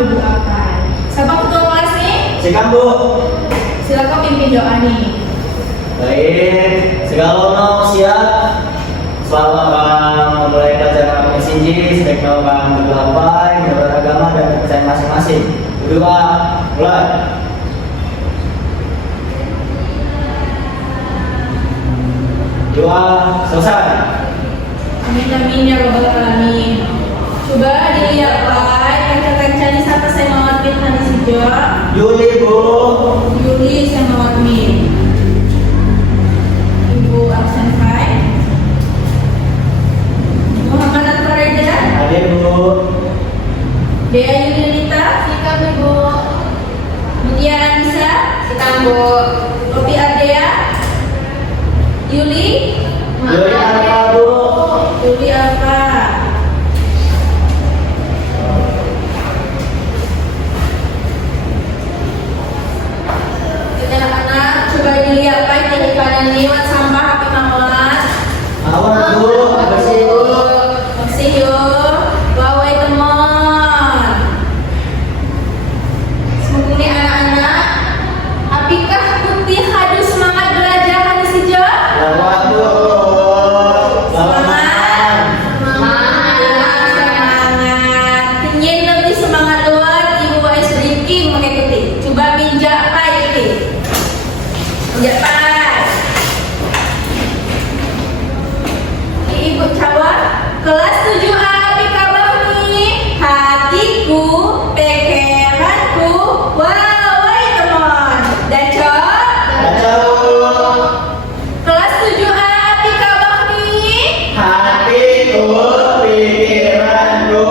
duduk apa? Siapa ketua kelas nih? Silakan Bu. Silakan pimpin doa nih. Baik, segala ono siap. Selamat memulai pelajaran Agama Sinji. Sebaiknya orang berdoa, beragama dan kepercayaan masing-masing. Berdoa, mulai. Doa selesai. Amin amin ya robbal alamin. Coba dilihat Pak, kaca-kaca di sana saya mau admin hadis hijau. Yuli Bu. Yuli saya mau admin. Ibu absen Fai. Muhammad Farida. Hadir Bu. Dea Yulita. Sikap Ibu. Mutia Anissa. Sikap Bu. Robi Ardea. Yuli. Yuli apa Bu? Yuli apa? Kita anak-anak coba dilihat Pak dari kanan lewat sampah api Mamat. Awas Bu, bersih Bu. Bersih yuk. Bawai teman. Semoga ini anak-anak. Apakah putih hadir semangat belajar hadis hijau? Awas Bu. Semangat. Semangat. Ingin lebih semangat luar, Ibu Ais Rifki mengikuti. Coba pinjak Pak ini. Pinjak Pak. Ibu Cawa, kelas 7A kabar nih. Hatiku, pikiranku, wahai teman. Dan Cok. Baca Bu. Kelas 7A kabar nih. Hatiku, pikiranku,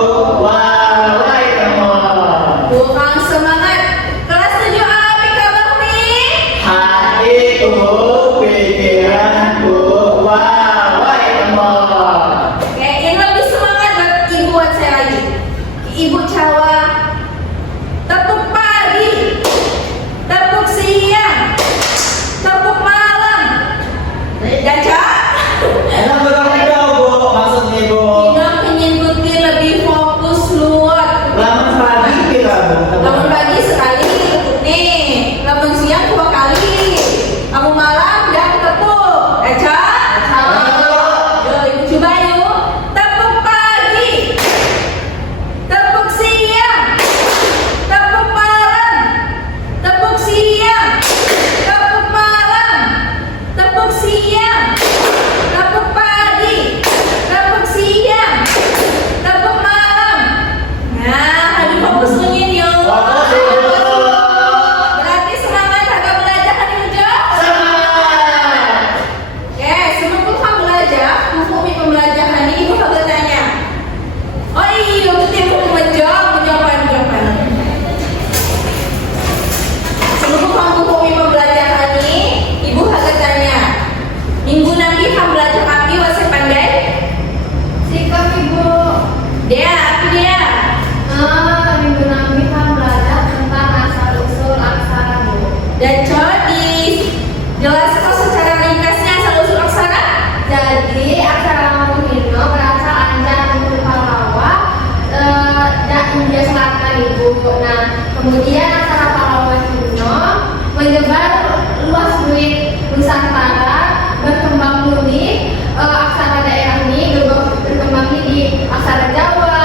wahai teman. Kurang semangat. Kelas 7A kabar nih. Hatiku, pikiranku, wahai teman. Oke, ini lebih semangat buat Ibu buat saya lagi. Ibu Cawa. Tepuk pagi. Tepuk siang. Tepuk malam. Dan Cok. Enak betul tidak Bu, maksudnya Bu. Kita ingin putih lebih fokus luar. Lamun pagi kita Bu. Bangun pagi sekali tepuk nih. Bangun siang 2 kali. Bangun malam dan tepuk. Eca. Yuk, ibu coba yuk. Tepuk pagi. Tepuk siang. Tepuk malam. Tepuk siang. Tepuk malam. Tepuk siang. Tepuk pagi. Tepuk siang. Tepuk malam. Nah, hari fokus nungin yuk. Fokus, Ibu. Berarti semangat kakak belajar hari hijau? Semangat. Oke, sebelum kamu belajar, hukumi pembelajaran ini ibu bakal tanya. Oh iya, betul ibu menjawab jawaban. Sebelum kamu hukumi pembelajaran ini, ibu bakal tanya. Minggu nanti kamu belajar api wasai pandai? Sikap Ibu. Dia, api dia. Minggu nanti kita belajar tentang asal usul aksara Bu. Dan Codis, jelaskan secara ringkasnya asal usul aksara. Jadi aksara Lampung-Hino berasal anjar Bukit Pahlawa dan India Selatan Ibu. Nah, kemudian aksara Pahlawa Hino menyebar luas duit Nusantara, berkembang murni. Aksara daerah ini berkembang di aksara Jawa,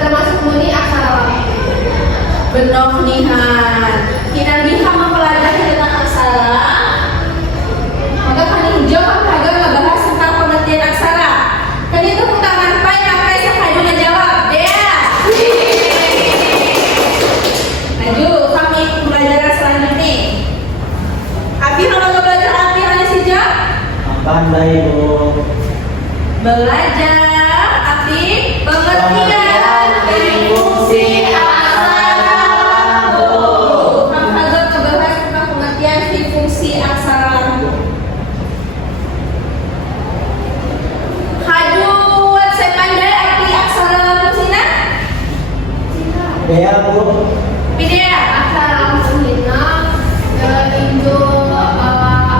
termasuk murni aksara Lampung. Benar nihan. Kita bisa mempelajari tentang aksara. Maka kali hijau kan agak ngebahas tentang pengertian aksara. Kan itu tangan Pai, Pai saya menjawab. Dia. Maju, kami pembelajaran selanjutnya. Abi kalau belajar api hadis hijau? Pandai Bu. Belajar api pengertian fungsi aksara. Kang agak ngebahas tentang pengertian fungsi aksara lambung. Haduh, saya pandai arti aksara lambung sina? Dea Bu. Pindah. Aksara Lampung-Hino Indo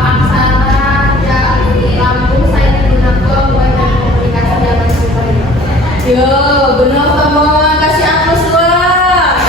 aksara dari Lampung saya digunakan buat komunikasi zaman super. Yo, benar teman, kasih aplaus luar.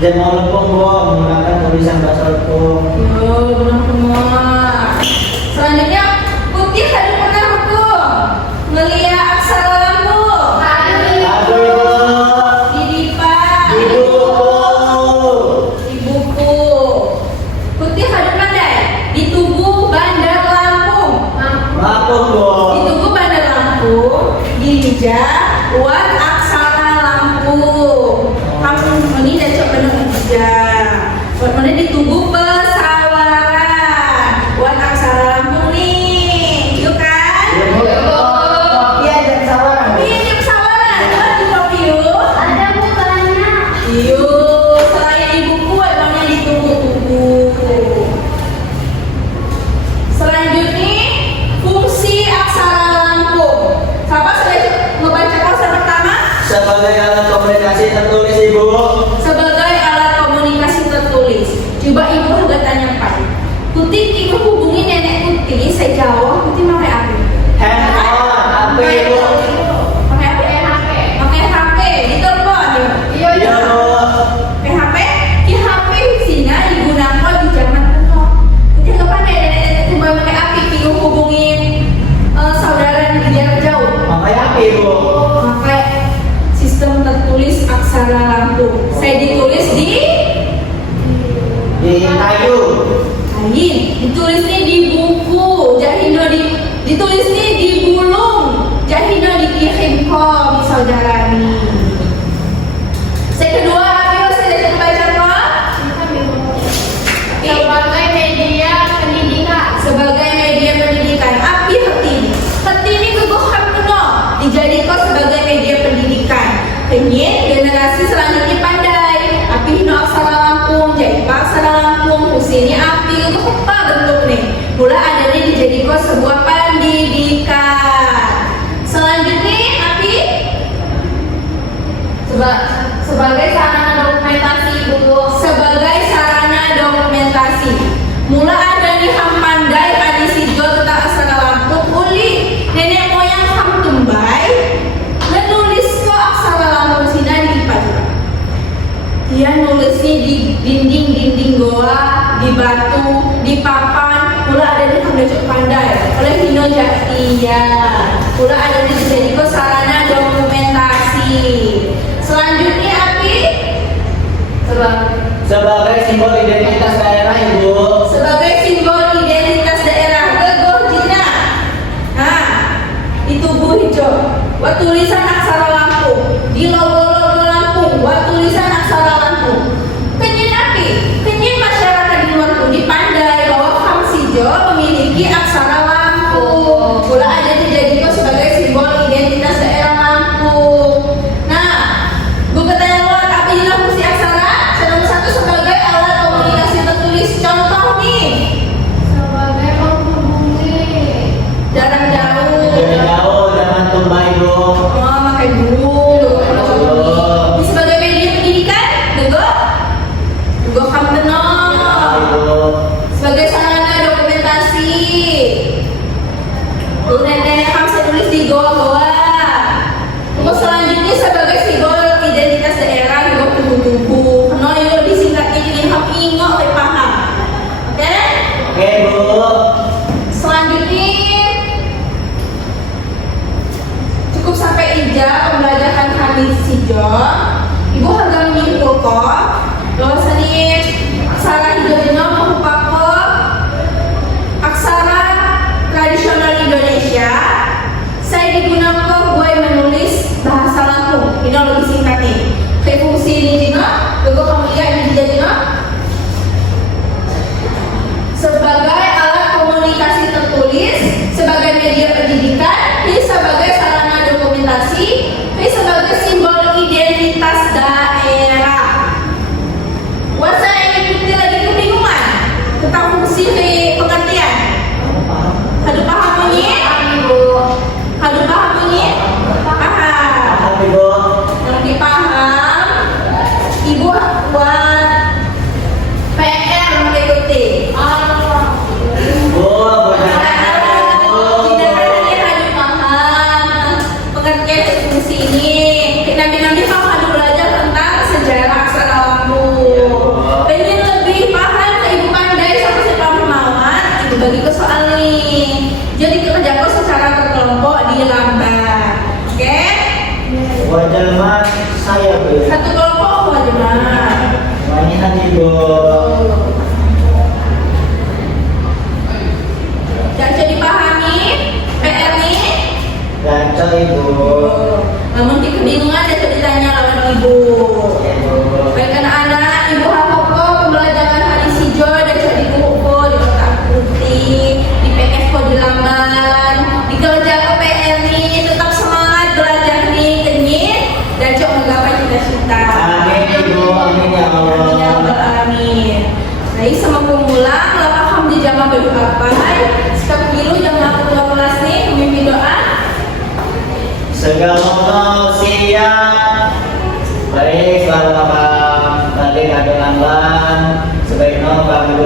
Jamal Lempung Bu, menggunakan tulisan bahasa Lempung. Yo, benar semua. Selanjutnya, Putih tadi pernah buku ngeliat aksara lambung Aduh Ibu. di dipa, Di buku. di buku. Putih tadi pandai di tubuh Bandar Lampung. Lampung Bu. Di tubuh Bandar Lampung, Ginja, Wan aksara Lampung. Kamu ini dan coba Ginja. Buat mana di tubuh pesawaran. Wan aksara Lampung nih, yuk kan? Iya dan salah. Iya di pesawaran, buat di kopi yuk. Ada bukannya. Yuk, selain di buku, emangnya di tubuh. Selanjutnya, fungsi aksara Lampung. Siapa sudah membaca klausa pertama? Sebagai alat komunikasi tertulis Ibu. Sebagai alat komunikasi tertulis. Coba ibu agak tanya Pak. Putih, ibu hubungi nenek Putih. Saya jawab, Putih mau apa? Handphone, HP Ibu. Pakai apa? HP. Pakai HP, di telepon. Iya, Iya Bu. Pakai HP? Di HP fungsinya digunakan di zaman kuno. Jadi kapan nenek cuma pakai HP, ibu hubungin saudara yang jarak jauh. Pakai HP Ibu. Pakai sistem tertulis aksara Lampung. Saya ditulis di Di kayu. kain, ditulisnya di buku, Jahindo ditulisnya di bulung, Jahindo dikirim kok saudara nih. Saya kedua, ayo saya baca kok. Sebagai media pendidikan. Sebagai media pendidikan, api Hartini kegohan kuno dijadikan sebagai media pendidikan. Pengen generasi selanjutnya pandai. Api hino aksara Lampung, jadi aksara Lampung, fungsinya api apa bentuk nih? Mula adanya dijadikan sebuah pendidikan. Selanjutnya api Sebagai sarana dokumentasi Bu. sebagai sarana dokumentasi. Mula ada nih ham pandai adi sijo tentang aksara Lampung uli nenek moyang ham tumbai menulis ko aksara Lampung sina di IPA juga. Dia nulisnya di dinding goa, di batu, di papan. Mula ada nih ham becok pandai oleh Hino Jatia. Mula ada nih dijadikan sarana dokumentasi. Selanjutnya api Sebagai simbol identitas daerah Ibu. sebagai simbol identitas daerah Gegorjina. Nah, di tubuh hijau, buat tulisan aksara Lampung. Di logo-logo Lampung, buat tulisan aksara Lampung. Kenyin api, kenyin masyarakat di luar pun dipandai bahwa Ham Sijo memiliki aksara Lampung. Pula ada dijadikan sebagai simbol identitas daerah Lampung. Nah, gue bertanya luar, apa ini fungsi aksara? Nomor satu sebagai alat komunikasi tertulis. Contoh nih, Sebagai penghubungi. jarak jauh. Dari jauh jangan tumbai Bu. Oh, pakai dulu. Ini sebagai media pendidikan, Gego kamu tenang. Ibu. Sebagai sarana dokumentasi. Tuh nenek kamu saya tulis di goa-goa. Untuk selanjutnya sebagai simbol identitas daerah, Gego tubuh-tubuh. Karena yang lebih singkatnya jadi kamu ingat lebih paham. Oke? Oke Bu. Selanjutnya cukup sampai ija pembelajaran kami sijo. Ibu harga menyimpulkan bahwasanya aksara hijau merupakan aksara tradisional Indonesia. Saya digunakan buat menulis bahasa Lampung. Ini lebih singkatnya. Kayak fungsi ini Dino, juga kamu lihat di Dino sebagai alat komunikasi tertulis, sebagai media pendidikan, ini sebagai sarana dokumentasi, ini sebagai simbol identitas daerah. Buat saya yang ikuti lagi kebingungan tentang fungsi pengertian. Hadu paham bunyi? Hadu paham bunyi? Paham. Apa Ibu? Yang dipaham, ibu buat PR mengikuti. Bu, benar. Pengertian fungsi ini. Nabi-nabi kamu harus belajar tentang sejarah jelma saya Bu. Satu kelompok aja mah. Manihan Ibu. Jangan dipahami PR nih. Dan Ibu. Namun kebingungan dan ditanya lawan ibu. Baik anak-anak, ibu hafal kok pembelajaran hadis hijau dan jadi buku di kotak putih, di PDF kok di lamban, dikerja ke PR nih, tetap semangat belajar nih, kenyit dan coba menggapai cita-cita. Amin Ibu, amin ya Allah. Amin ya Rabbal alamin. Baik, sama pemula, paham di jamaah berdoa pai. Sekarang dulu jamaah kedua kelas nih, memimpin doa. Segala siap. Baik, selamat tadi ada lamban. Sebaiknya kami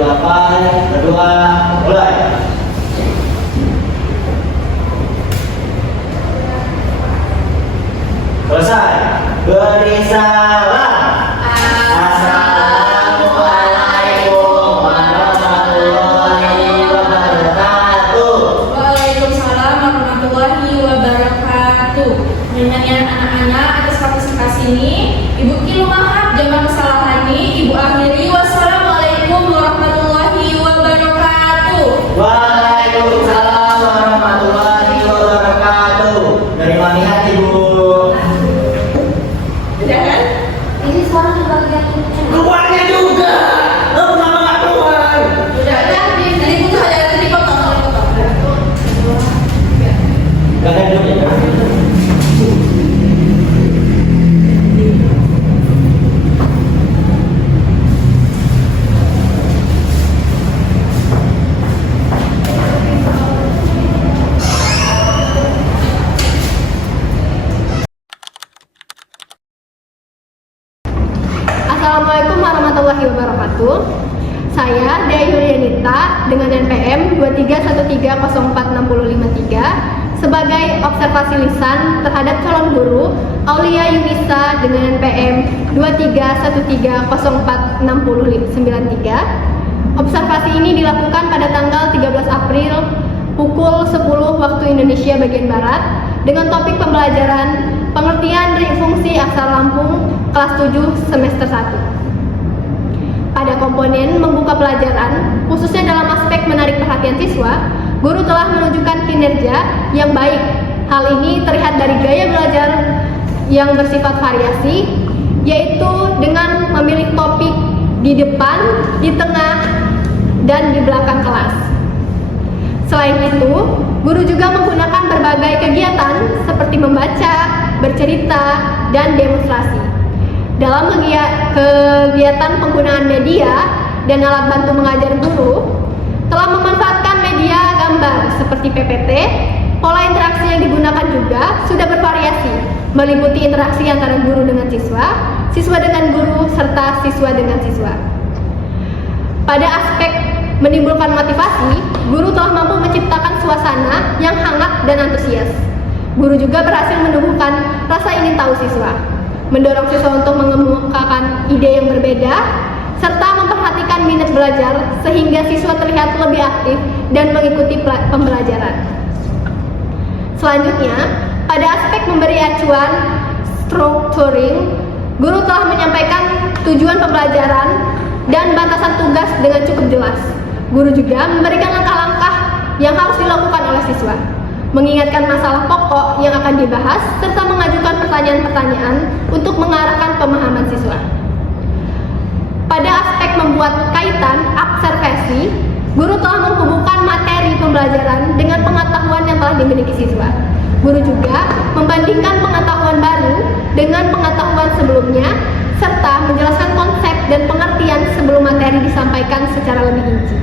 berdoa, mulai. Selesai. Beri salam. Assalamualaikum warahmatullahi wabarakatuh. Waalaikumsalam warahmatullahi wabarakatuh. Dengan anak-anak atas partisipasi ini, Ibu Kilu maaf jangan kesalahan ini. Ibu akhiri wassalamualaikum warahmatullahi wabarakatuh. Waalaikumsalam warahmatullahi wabarakatuh. Dari manihat Ibu. Sudah kan? Ini suara di bagian Keluarnya juga. Kenapa nggak keluar? Sudah kan? Jadi butuh ada yang dipotong. Gak ada dulu ya. Assalamualaikum warahmatullahi wabarakatuh. Saya Dea Yulianita dengan NPM 2313046053 sebagai observasi lisan terhadap calon guru Aulia Yunisa dengan NPM 2313046093. Observasi ini dilakukan pada tanggal 13 April pukul 10 waktu Indonesia bagian Barat dengan topik pembelajaran pengertian dari fungsi aksara Lampung kelas 7 semester 1. Pada komponen membuka pelajaran, khususnya dalam aspek menarik perhatian siswa, guru telah menunjukkan kinerja yang baik. Hal ini terlihat dari gaya belajar yang bersifat variasi, yaitu dengan memilih topik di depan, di tengah, dan di belakang kelas. Selain itu, guru juga menggunakan berbagai kegiatan seperti membaca, bercerita, dan demonstrasi. Dalam kegiatan penggunaan media dan alat bantu mengajar guru, telah memanfaatkan media gambar seperti PPT. Pola interaksi yang digunakan juga sudah bervariasi, meliputi interaksi antara guru dengan siswa, siswa dengan guru, serta siswa dengan siswa. Pada aspek menimbulkan motivasi, guru telah mampu menciptakan suasana yang hangat dan antusias. Guru juga berhasil menumbuhkan rasa ingin tahu siswa, mendorong siswa untuk mengemukakan ide yang berbeda, serta memperhatikan minat belajar sehingga siswa terlihat lebih aktif dan mengikuti pembelajaran. Selanjutnya, pada aspek memberi acuan structuring, guru telah menyampaikan tujuan pembelajaran dan batasan tugas dengan cukup jelas. Guru juga memberikan langkah-langkah yang harus dilakukan oleh siswa, mengingatkan masalah pokok yang akan dibahas, serta mengajukan pertanyaan-pertanyaan untuk mengarahkan pemahaman siswa. Pada aspek membuat kaitan observasi, guru telah menghubungkan materi pembelajaran dengan pengetahuan yang telah dimiliki siswa. Guru juga membandingkan pengetahuan baru dengan pengetahuan sebelumnya, serta menjelaskan konsep dan pengertian sebelum materi disampaikan secara lebih rinci.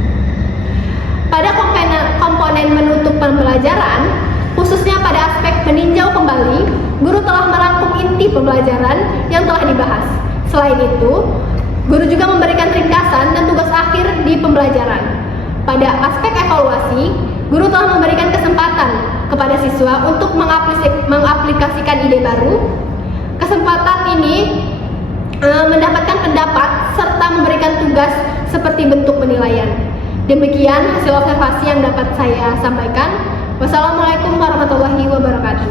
Pada komponen menutup pembelajaran, khususnya pada aspek meninjau kembali, guru telah merangkum inti pembelajaran yang telah dibahas. Selain itu, guru juga memberikan ringkasan dan tugas akhir di pembelajaran. Pada aspek evaluasi, guru telah memberikan kesempatan kepada siswa untuk mengaplikasikan ide baru. Kesempatan ini mendapatkan pendapat serta memberikan tugas seperti bentuk penilaian. Demikian hasil observasi yang dapat saya sampaikan. Wassalamualaikum warahmatullahi wabarakatuh.